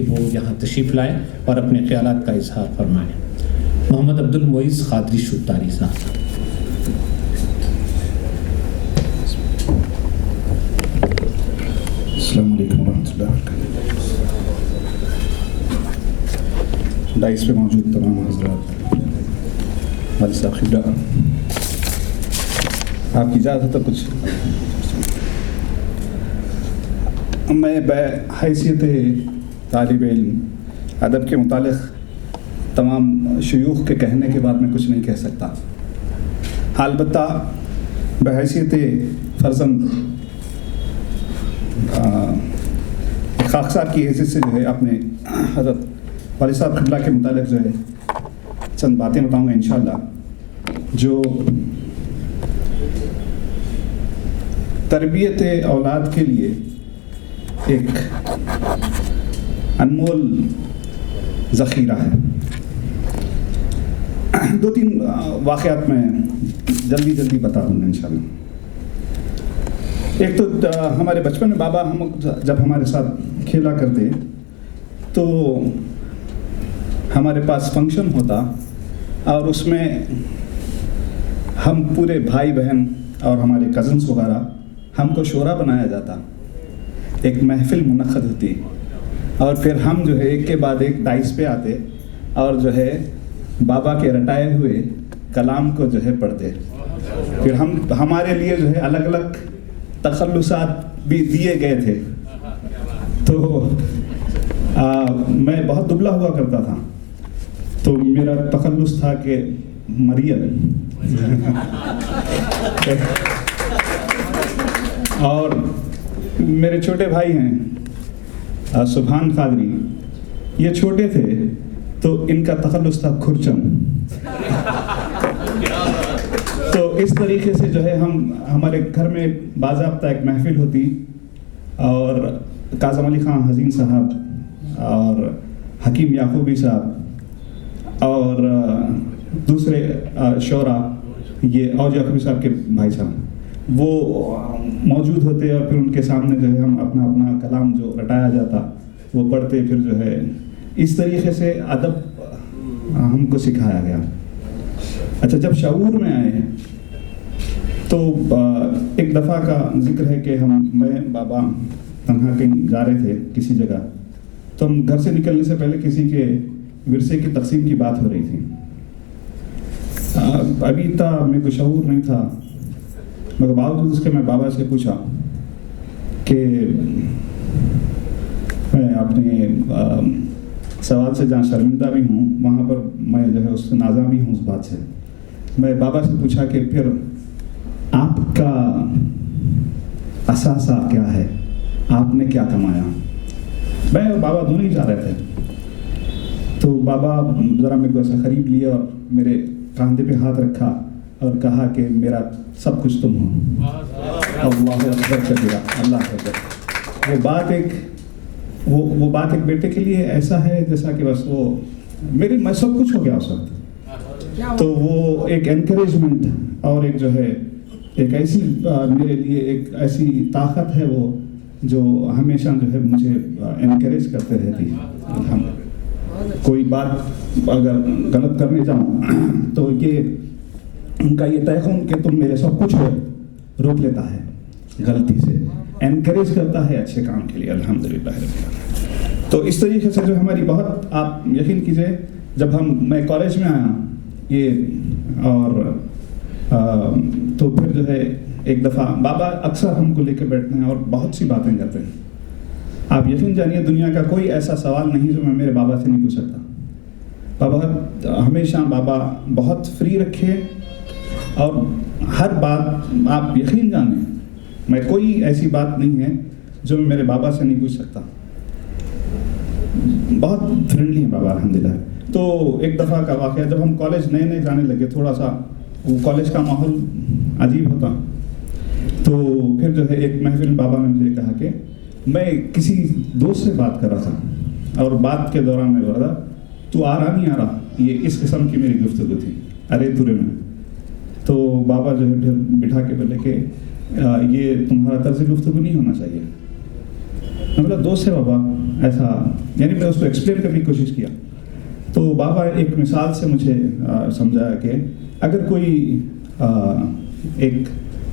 کہ وہ یہاں تشریف لائیں اور اپنے خیالات کا اظہار فرمائیں۔ محمد عبدالمعز قادری شوتاری صاحب۔ السلام علیکم ورحمۃ اللہ وبرکاتہ۔ ڈائس پہ موجود تمام حضرات، والد صاحب خبرہ، آپ کی اجازت ہے کچھ میں بحیثیت طالب علم ادب کے متعلق تمام شیوخ کے کہنے کے بعد میں کچھ نہیں کہہ سکتا، البتہ بحیثیت فرزند خاکسار کی حیثیت سے جو ہے اپنے حضرت والد صاحب قبلہ کے متعلق جو ہے چند باتیں بتاؤں گا انشاءاللہ، جو تربیت اولاد کے لیے ایک انمول ذخیرہ ہے۔ دو تین واقعات میں جلدی بتا دوں گا انشاءاللہ۔ ایک تو ہمارے بچپن میں بابا ہم جب ہمارے ساتھ کھیلا کرتے تو ہمارے پاس فنکشن ہوتا اور اس میں ہم پورے بھائی بہن اور ہمارے کزنس وغیرہ ہم کو شورا بنایا جاتا، ایک محفل منعقد ہوتی اور پھر ہم جو ہے ایک کے بعد ایک ڈائس پہ آتے اور جو ہے بابا کے رٹائے ہوئے کلام کو جو ہے پڑھتے۔ پھر ہمارے لیے جو ہے الگ الگ تخلصات بھی دیے گئے تھے۔ تو میں بہت دبلا ہوا کرتا تھا، تو میرا تخلص تھا کہ مریم اور میرے چھوٹے بھائی ہیں سبحان قادری، یہ چھوٹے تھے تو ان کا تخلص تھا کھرچم۔ تو اس طریقے سے جو ہے ہمارے گھر میں باضابطہ ایک محفل ہوتی اور کاظم علی خان حزین صاحب اور حکیم یعقوبی صاحب اور دوسرے شعراء، یہ اور یعقوبی صاحب کے بھائی صاحب، وہ موجود ہوتے اور پھر ان کے سامنے جو ہے ہم اپنا کلام جو رٹایا جاتا وہ پڑھتے۔ پھر جو ہے اس طریقے سے ادب ہم کو سکھایا گیا۔ اچھا، جب شعور میں آئے ہیں تو ایک دفعہ کا ذکر ہے کہ میں بابا تنہا کہیں جا رہے تھے کسی جگہ، تو ہم گھر سے نکلنے سے پہلے کسی کے ورثے کی تقسیم کی بات ہو رہی تھی۔ ابھی میرے کو شعور نہیں تھا، مگر باوجود اس کے میں بابا سے پوچھا کہ میں اپنے سوال سے جہاں شرمندہ بھی ہوں وہاں پر میں جو ہے اس سے نازا بھی ہوں اس بات سے۔ میں بابا سے پوچھا کہ پھر آپ کا اثاثہ کیا ہے، آپ نے کیا کمایا؟ میں اور بابا دونوں ہی جا رہے تھے، تو بابا ذرا میرے کو ایسا قریب لیا اور میرے کاندھے پہ ہاتھ رکھا اور کہا کہ میرا سب کچھ تم ہو۔ اللہ اکبر کبیرہ، اللہ اکبر۔ وہ بات ایک بیٹے کے لیے ایسا ہے جیسا کہ بس وہ میں سب کچھ ہو گیا اس وقت۔ تو وہ ایک انکریجمنٹ اور ایک جو ہے ایک ایسی میرے لیے ایک ایسی طاقت ہے وہ جو ہمیشہ جو ہے مجھے انکریج کرتے رہتی ہے۔ کوئی بات اگر غلط کرنے جاؤں تو یہ ان کا یہ تیقن کہ تم میرے سب کچھ ہو روک لیتا ہے غلطی سے، انکریج کرتا ہے اچھے کام کے لیے، الحمدللہ۔ تو اس طریقے سے جو ہماری بہت، آپ یقین کیجئے جب میں کالج میں آیا یہ اور تو پھر جو ہے ایک دفعہ بابا اکثر ہم کو لے کے بیٹھتے ہیں اور بہت سی باتیں کرتے ہیں۔ آپ یقین جانیے دنیا کا کوئی ایسا سوال نہیں جو میں میرے بابا سے نہیں پوچھ سکتا۔ بابا ہمیشہ بہت فری رکھے اور ہر بات آپ یقین جانیں میں کوئی ایسی بات نہیں ہے جو میں میرے بابا سے نہیں پوچھ سکتا۔ بہت فرینڈلی ہیں بابا الحمدللہ۔ تو ایک دفعہ کا واقعہ، جب ہم کالج نئے جانے لگے، تھوڑا سا وہ کالج کا ماحول عجیب ہوتا، تو پھر جو ہے ایک محفل بابا نے مجھے کہا کہ میں کسی دوست سے بات کر رہا تھا اور بات کے دوران میں بول رہا تھا تو آ رہا نہیں آ رہا، یہ اس قسم کی میری گفتگو تھی ارے تورے میں۔ تو بابا جو ہے پھر بٹھا کے بولے کہ یہ تمہارا طرز گفتگو نہیں ہونا چاہیے۔ میں بولا دوست ہے بابا، ایسا یعنی میں اس کو ایکسپلین کرنے کی کوشش کیا تو بابا ایک مثال سے مجھے سمجھایا کہ اگر کوئی ایک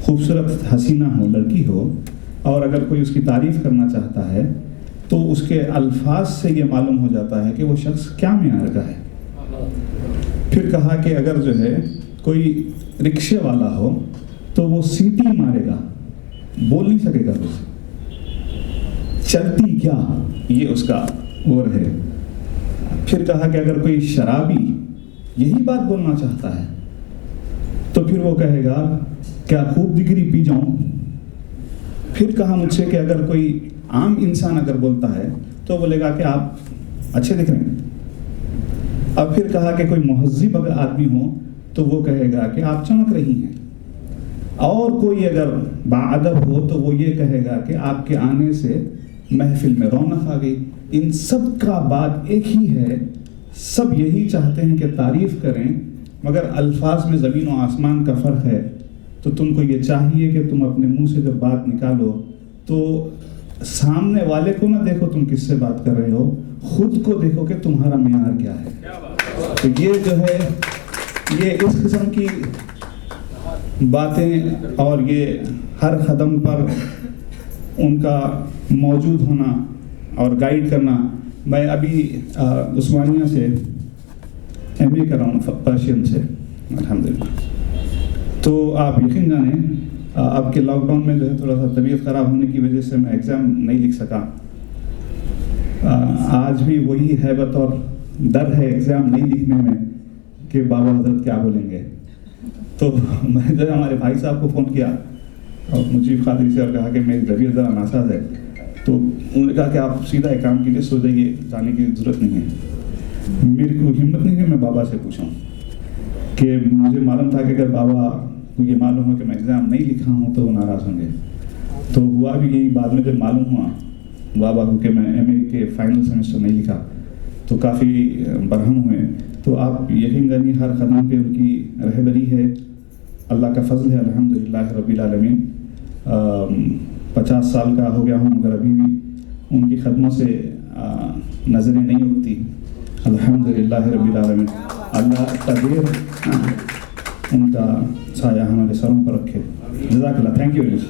خوبصورت حسینہ ہو، لڑکی ہو، اور اگر کوئی اس کی تعریف کرنا چاہتا ہے تو اس کے الفاظ سے یہ معلوم ہو جاتا ہے کہ وہ شخص کیا معیار کا ہے۔ پھر کہا کہ اگر جو ہے کوئی رکشے والا ہو تو وہ سیٹی مارے گا، بول نہیں سکے گا، چلتی کیا یہ اس کا اور ہے۔ پھر کہا کہ اگر کوئی شرابی یہی بات بولنا چاہتا ہے تو پھر وہ کہے گا کیا خوب دگری پی جاؤں۔ پھر کہا مجھ سے کہ اگر کوئی عام انسان اگر بولتا ہے تو بولے گا کہ آپ اچھے دکھ رہے ہیں۔ اب پھر کہا کہ کوئی مہذب اگر آدمی ہو تو وہ کہے گا کہ آپ چمک رہی ہیں، اور کوئی اگر باادب ہو تو وہ یہ کہے گا کہ آپ کے آنے سے محفل میں رونق آ گئی۔ ان سب کا بات ایک ہی ہے، سب یہی چاہتے ہیں کہ تعریف کریں، مگر الفاظ میں زمین و آسمان کا فرق ہے۔ تو تم کو یہ چاہیے کہ تم اپنے منہ سے جب بات نکالو تو سامنے والے کو نہ دیکھو تم کس سے بات کر رہے ہو، خود کو دیکھو کہ تمہارا معیار کیا ہے۔ تو یہ جو ہے یہ اس قسم کی باتیں اور یہ ہر قدم پر ان کا موجود ہونا اور گائیڈ کرنا۔ میں ابھی عثمانیہ سے ایم اے کر رہا ہوں پرشین سے الحمدللہ۔ تو آپ یقین جانیں اب کے لاک ڈاؤن میں جو ہے تھوڑا سا طبیعت خراب ہونے کی وجہ سے میں ایگزام نہیں لکھ سکا۔ آج بھی وہی ہیبت اور ڈر ہے ایگزام نہیں لکھنے میں کہ بابا حضرت کیا بولیں گے۔ تو میں جو ہے ہمارے بھائی صاحب کو فون کیا اور مجیب قادری سے اور کہا کہ میری طبیعت ذرا ناساز ہے، تو انہوں نے کہا کہ آپ سیدھا ایک کام کیجیے، سو جائیے، جانے کی ضرورت نہیں ہے۔ میری کو ہمت نہیں کہ میں بابا سے پوچھوں، کہ مجھے معلوم تھا کہ اگر بابا کو یہ معلوم ہو کہ میں ایگزام نہیں لکھا ہوں تو وہ ناراض ہوں گے۔ تو ہوا بھی یہی، بعد میں جب معلوم ہوا بابا کو کہ میں ایم اے کے فائنل سیمسٹر نہیں لکھا تو کافی برہم ہوئے۔ تو آپ یقین جانیے ہر قدم پہ ان کی رہبری ہے، اللہ کا فضل ہے الحمدللہ رب العالمین۔ 50 سال کا ہو گیا ہوں مگر ابھی بھی ان کی قدموں سے نظریں نہیں اٹھتی، الحمدللہ رب العالمین۔ اللہ تقدیر ان کا سایہ ہمارے سروں پر رکھے۔ جزاک اللہ، تھینک یو ویری مچ۔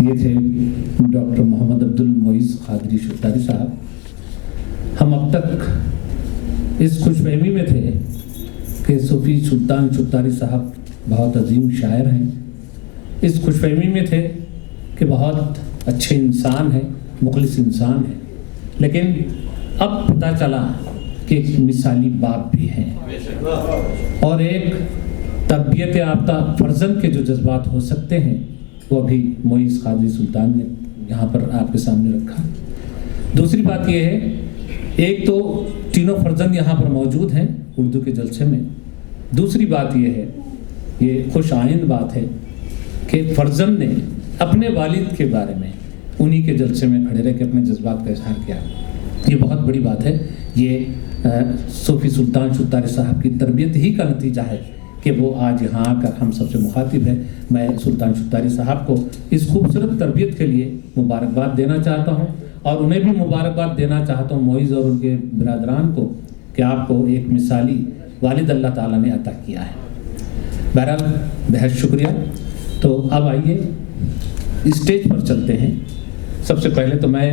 یہ تھے ڈاکٹر محمد عبد المعیز قادری شتاری صاحب۔ ہم اب تک اس خوش فہمی میں تھے کہ صوفی سلطان شتاری صاحب بہت عظیم شاعر ہیں، اس خوش فہمی میں تھے کہ بہت اچھے انسان ہیں، مخلص انسان ہیں، لیکن اب پتہ چلا کہ ایک مثالی باپ بھی ہیں اور ایک تربیت یافتہ فرزند کے جو جذبات ہو سکتے ہیں وہ ابھی معیز قادری سلطان نے یہاں پر آپ کے سامنے رکھا۔ دوسری بات یہ ہے، ایک تو تینوں فرزند یہاں پر موجود ہیں اردو کے جلسے میں، دوسری بات یہ ہے، یہ خوش آئند بات ہے کہ فرزند نے اپنے والد کے بارے میں انہی کے جلسے میں کھڑے رہ کے اپنے جذبات کا اظہار کیا۔ یہ بہت بڑی بات ہے، یہ صوفی سلطان شتاری صاحب کی تربیت ہی کا نتیجہ ہے کہ وہ آج یہاں آ کر ہم سب سے مخاطب ہے۔ میں سلطان شتاری صاحب کو اس خوبصورت تربیت کے لیے مبارکباد دینا چاہتا ہوں اور انہیں بھی مبارکباد دینا چاہتا ہوں معیز اور ان کے برادران کو کہ آپ کو ایک مثالی والد اللہ تعالیٰ نے عطا کیا ہے۔ بہرحال بہت شکریہ۔ تو اب آئیے اسٹیج پر چلتے ہیں۔ سب سے پہلے تو میں